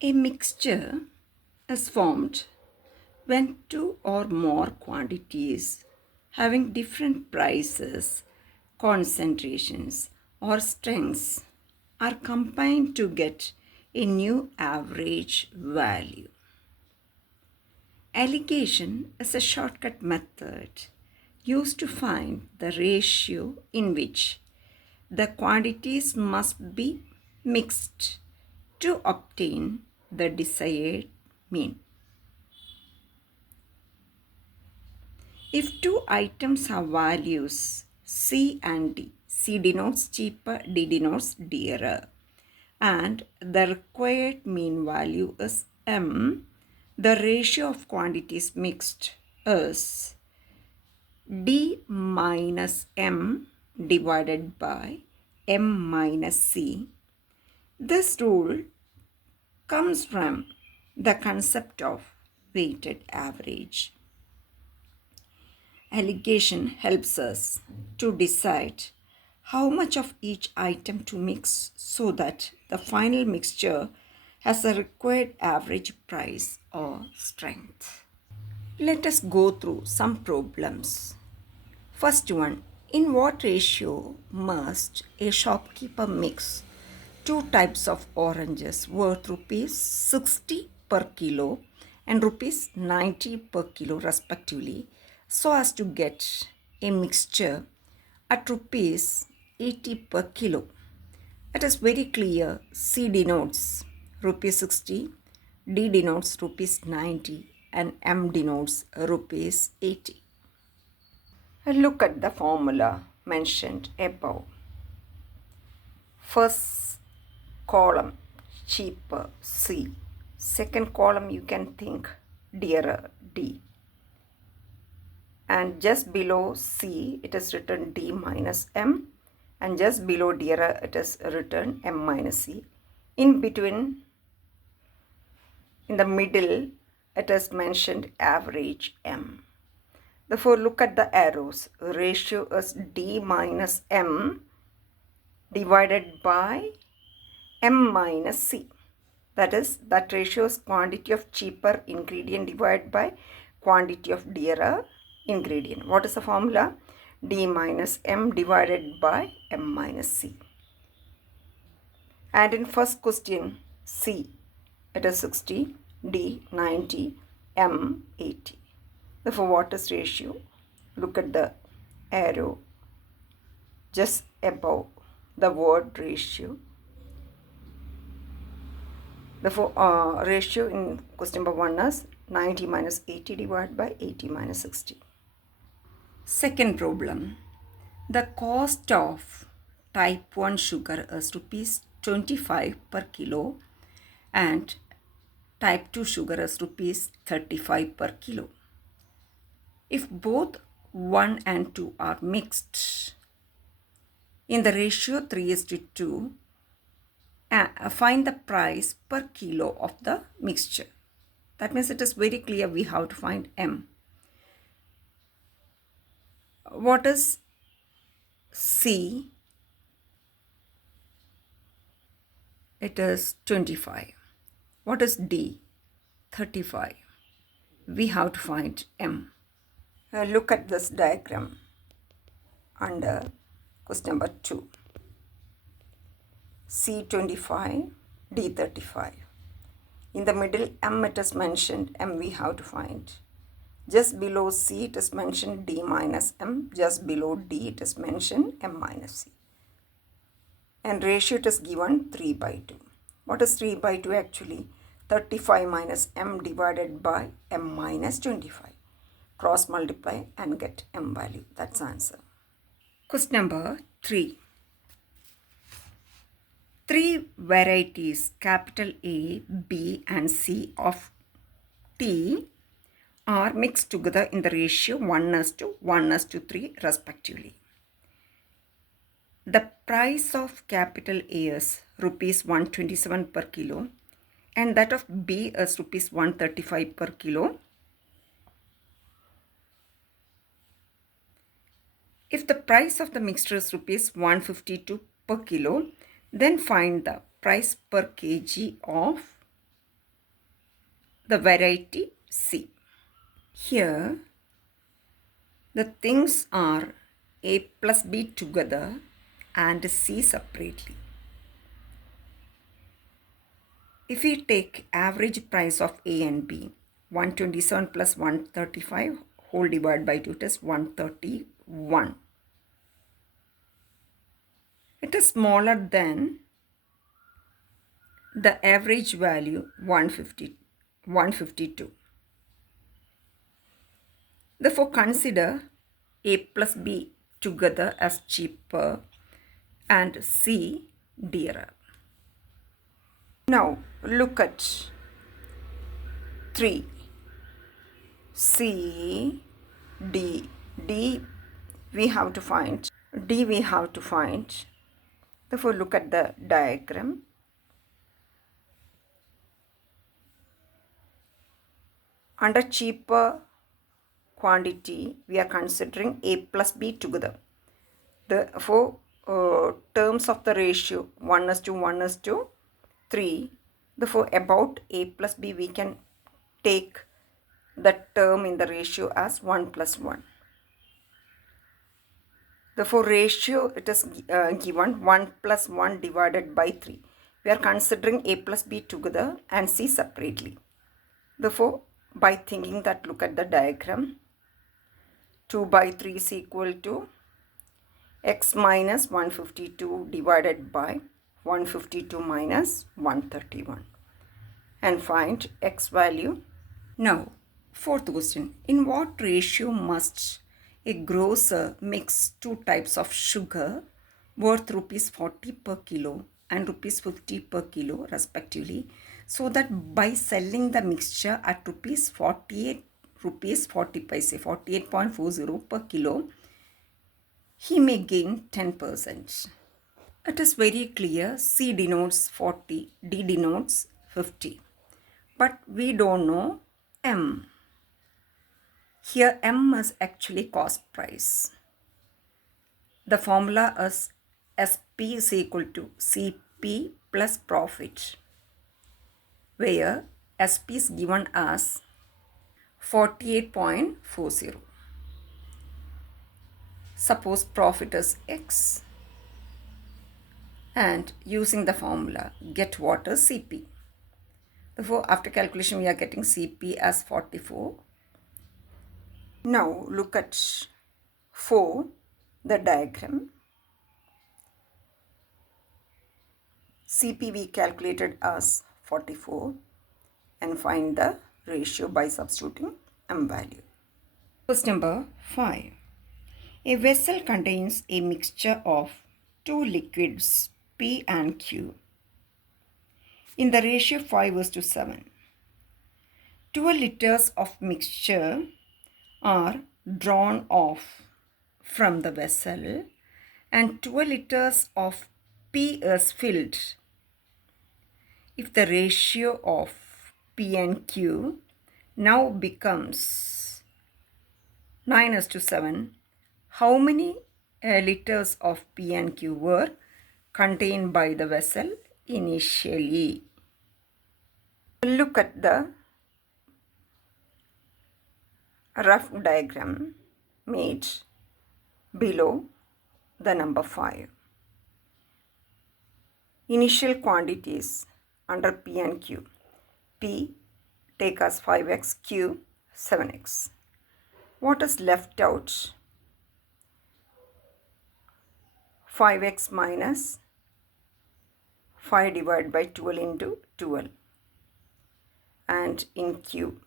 A mixture is formed when two or more quantities having different prices, concentrations, or strengths are combined to get a new average value. Alligation is a shortcut method used to find the ratio in which the quantities must be mixed to obtain the desired mean. If two items have values C and D, C denotes cheaper, D denotes dearer, and the required mean value is M, the ratio of quantities mixed is D minus M divided by M minus C. This rule comes from the concept of weighted average. Alligation helps us to decide how much of each item to mix so that the final mixture has a required average price or strength. Let us go through some problems. First one, in what ratio must a shopkeeper mix two types of oranges worth rupees 60 per kilo and rupees 90 per kilo respectively so as to get a mixture at rupees 80 per kilo? It is very clear. C denotes rupees 60, D denotes rupees 90 and M denotes rupees 80. Look at the formula mentioned above. First column cheaper C. Second column you can think dearer D. And just below C it is written D minus M, and just below dearer it is written M minus C. In between, in the middle, it is mentioned average M. Therefore, look at the arrows. Ratio is D minus M divided by M minus C. That is, that ratio is quantity of cheaper ingredient divided by quantity of dearer ingredient. What is the formula? D minus M divided by M minus C. And in first question, C, it is 60, D 90, M 80. Therefore, what is ratio? Look at the arrow just above the word ratio. Therefore, ratio in question number 1 is 90 minus 80 divided by 80 minus 60. Second problem. The cost of type 1 sugar is rupees 25 per kilo and type 2 sugar is rupees 35 per kilo. If both 1 and 2 are mixed in the ratio 3:2, find the price per kilo of the mixture. That means it is very clear we have to find M. What is C? It is 25. What is D? 35. We have to find M. Look at this diagram under question number 2. C 25, D 35. In the middle, M it is mentioned, M we have to find. Just below C it is mentioned D minus M. Just below D it is mentioned M minus C. And ratio it is given 3 by 2. What is 3 by 2 actually? 35 minus M divided by M minus 25. Cross multiply and get M value. That's the answer. Question number 3. Three varieties capital A, B and C of tea are mixed together in the ratio 1:1:3 respectively. The price of capital A is rupees 127 per kilo and that of B is rupees 135 per kilo. If the price of the mixture is rupees 152 per kilo, then find the price per kg of the variety C. Here, the things are A plus B together and C separately. If we take average price of A and B, 127 plus 135 whole divided by 2, it is 131. It is smaller than the average value 152. Therefore, consider A plus B together as cheaper and C dearer. Now look at 3. C, D. D we have to find. D we have to find. Therefore, look at the diagram. Under cheaper quantity, we are considering A plus B together. Therefore, terms of the ratio 1:1:3. Therefore, about A plus B, we can take the term in the ratio as 1 plus 1. Therefore, ratio it is given 1 plus 1 divided by 3. We are considering A plus B together and C separately. Therefore, by thinking that, look at the diagram. 2 by 3 is equal to x minus 152 divided by 152 minus 131 and find x value. Now, fourth question. In what ratio must a grocer mix two types of sugar worth rupees 40 per kilo and rupees 50 per kilo respectively, so that by selling the mixture at rupees 48 rupees 40 paise 48.40 per kilo, he may gain 10%. It is very clear. C denotes 40, D denotes 50. But we don't know M. Here M is actually cost price. The formula is SP is equal to CP plus profit, where SP is given as 48.40. Suppose profit is X, and using the formula get what is CP. Therefore, after calculation we are getting CP as 44. Now look at 4, the diagram. CP we calculated as 44 and find the ratio by substituting M value. Question number 5. A vessel contains a mixture of two liquids P and Q in the ratio 5:7. 12 liters of mixture are drawn off from the vessel and 12 liters of P is filled. If the ratio of P and Q now becomes 9:7, how many liters of P and Q were contained by the vessel initially? Look at the rough diagram made below the number 5. Initial quantities under P and Q. P take as 5x, Q 7x. What is left out? 5x minus 5 divided by 12 into 12. And in Q,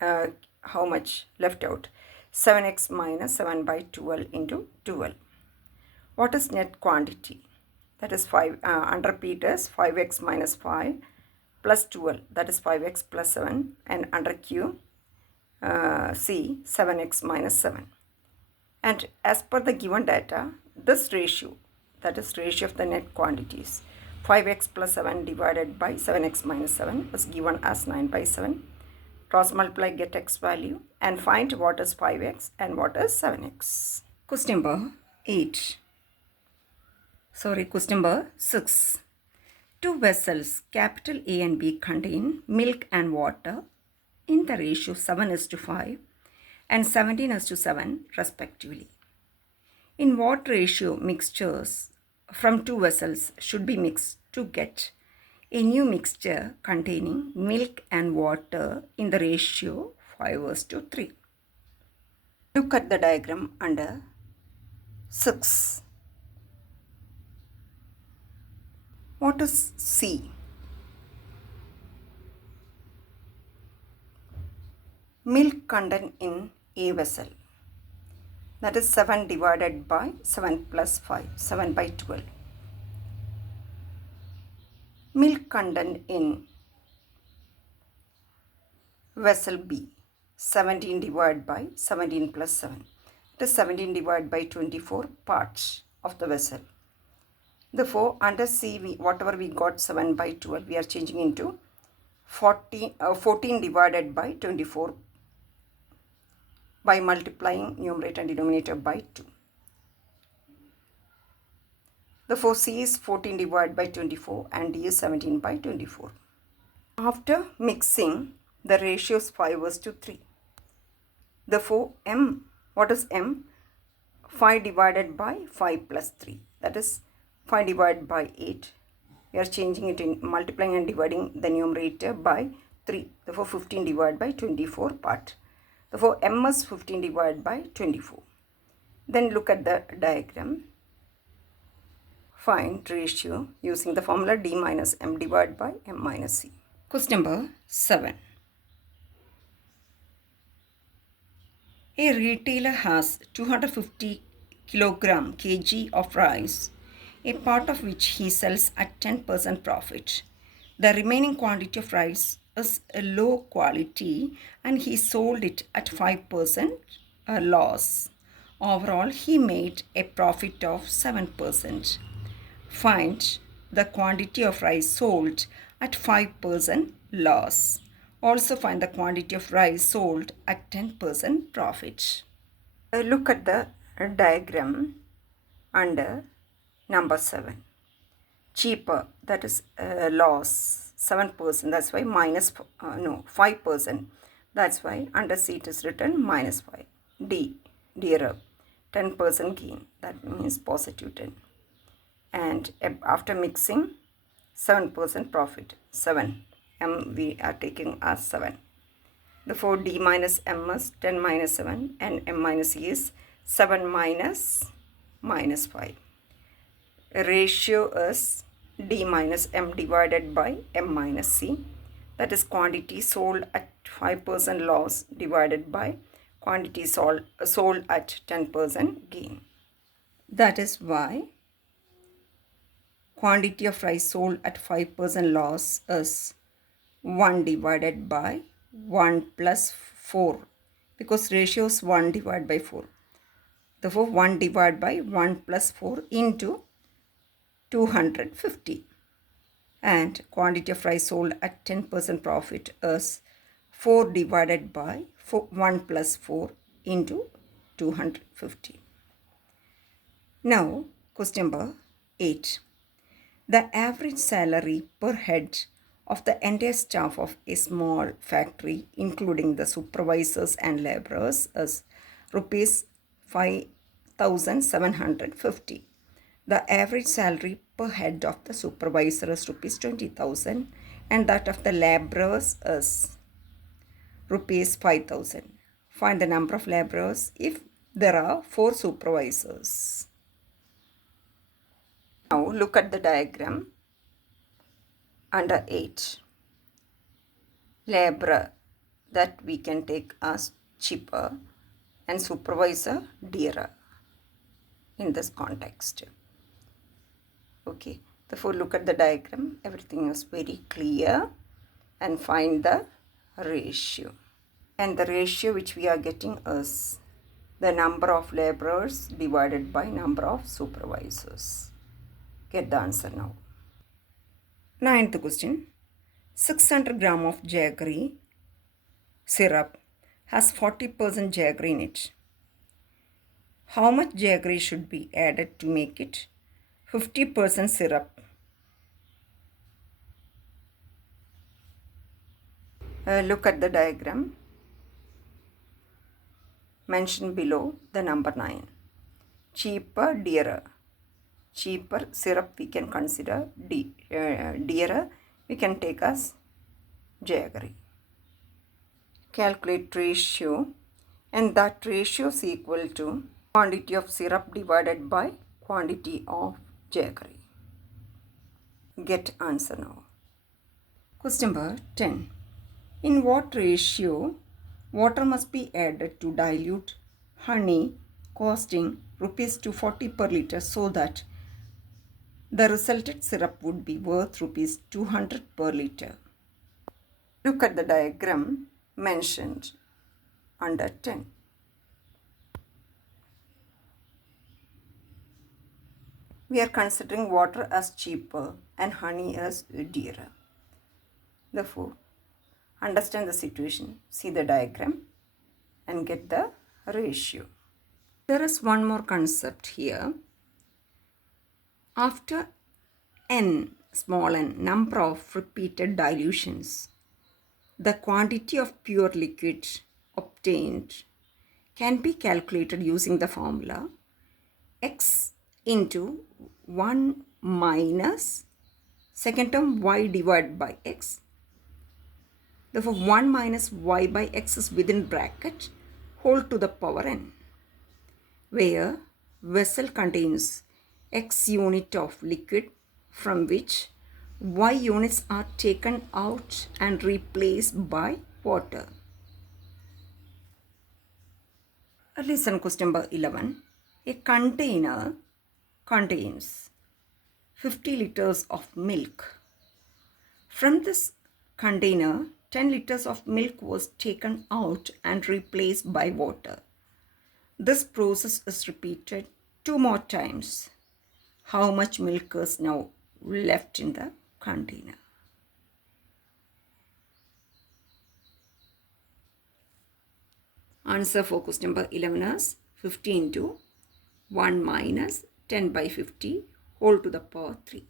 how much left out? 7x minus 7 by 12 into 12. What is net quantity? That is 5, under P it is 5x minus 5 plus 12, that is 5x plus 7, and under Q, C, 7x minus 7. And as per the given data, this ratio, that is ratio of the net quantities, 5x plus 7 divided by 7x minus 7 is given as 9/7. Cross multiply, get x value and find what is 5x and what is 7x. Question number 8. Question number 6. Two vessels, capital A and B, contain milk and water in the ratio 7 is to 5 and 17 is to 7 respectively. In what ratio mixtures from two vessels should be mixed to get a new mixture containing milk and water in the ratio 5 is to 3? Look at the diagram under 6. What is C? Milk content in a vessel. That is 7 divided by 7 plus 5, 7 by 12. Milk content in vessel B, 17 divided by 17 plus 7. It is 17 divided by 24 parts of the vessel. Therefore, under C, whatever we got 7 by 12, we are changing into 14 divided by 24 by multiplying numerator and denominator by 2. Therefore, C is 14 divided by 24 and D is 17 by 24. After mixing, the ratio is 5 is to 3. Therefore, M, what is M? 5 divided by 5 plus 3. That is 5 divided by 8. We are changing it in multiplying and dividing the numerator by 3. Therefore, 15 divided by 24 part. Therefore, M is 15 divided by 24. Then look at the diagram. Find ratio using the formula D minus M divided by M minus C. Question number 7. A retailer has 250 kg of rice, a part of which he sells at 10% profit. The remaining quantity of rice is a low quality and he sold it at 5% loss. Overall, he made a profit of 7%. Find the quantity of rice sold at 5% loss. Also find the quantity of rice sold at 10% profit. Look at the diagram under number 7. Cheaper, that is loss, 7%, that's why 5%. That's why under C it is written minus 5. D, dearer, 10% gain, that means positive 10. And after mixing, 7% profit, 7. M we are taking as 7. Therefore, D minus M is 10 minus 7 and M minus C is 7 minus 5. Ratio is D minus M divided by M minus C. That is quantity sold at 5% loss divided by quantity sold at 10% gain. That is why quantity of rice sold at 5% loss is 1 divided by 1 plus 4, because ratio is 1 divided by 4. Therefore, 1 divided by 1 plus 4 into 250. And quantity of rice sold at 10% profit is 4 divided by 1 plus 4 into 250. Now, question number 8. The average salary per head of the entire staff of a small factory, including the supervisors and laborers, is rupees 5,750. The average salary per head of the supervisor is rupees 20,000 and that of the laborers is rupees 5,000. Find the number of laborers if there are 4 supervisors. Now look at the diagram under 8. Laborer, that we can take as cheaper, and supervisor dearer in this context. Okay, therefore look at the diagram. Everything is very clear and find the ratio. And the ratio which we are getting is the number of laborers divided by number of supervisors. Get the answer now. Ninth question. 600 gram of jaggery syrup has 40% jaggery in it. How much jaggery should be added to make it 50% syrup? Look at the diagram mentioned below the number 9. Cheaper, dearer. Cheaper syrup we can consider dearer we can take as jaggery. Calculate ratio, and that ratio is equal to quantity of syrup divided by quantity of jaggery. Get answer now. Question number 10. In what ratio water must be added to dilute honey costing rupees 240 per liter so that the resulted syrup would be worth rupees 200 per liter? Look at the diagram mentioned under 10. We are considering water as cheaper and honey as dearer. Therefore, understand the situation, see the diagram and get the ratio. There is one more concept here. After n, small n, number of repeated dilutions, the quantity of pure liquid obtained can be calculated using the formula x into 1 minus second term y divided by x. Therefore, 1 minus y by x is within bracket whole to the power n, where vessel contains x unit of liquid from which y units are taken out and replaced by water. Listen, question number 11. A container contains 50 liters of milk. From this container, 10 liters of milk was taken out and replaced by water. This process is repeated 2 more times. How much milk is now left in the container? Answer for question number 11 is 50 into 1 minus 10 by 50 whole to the power 3.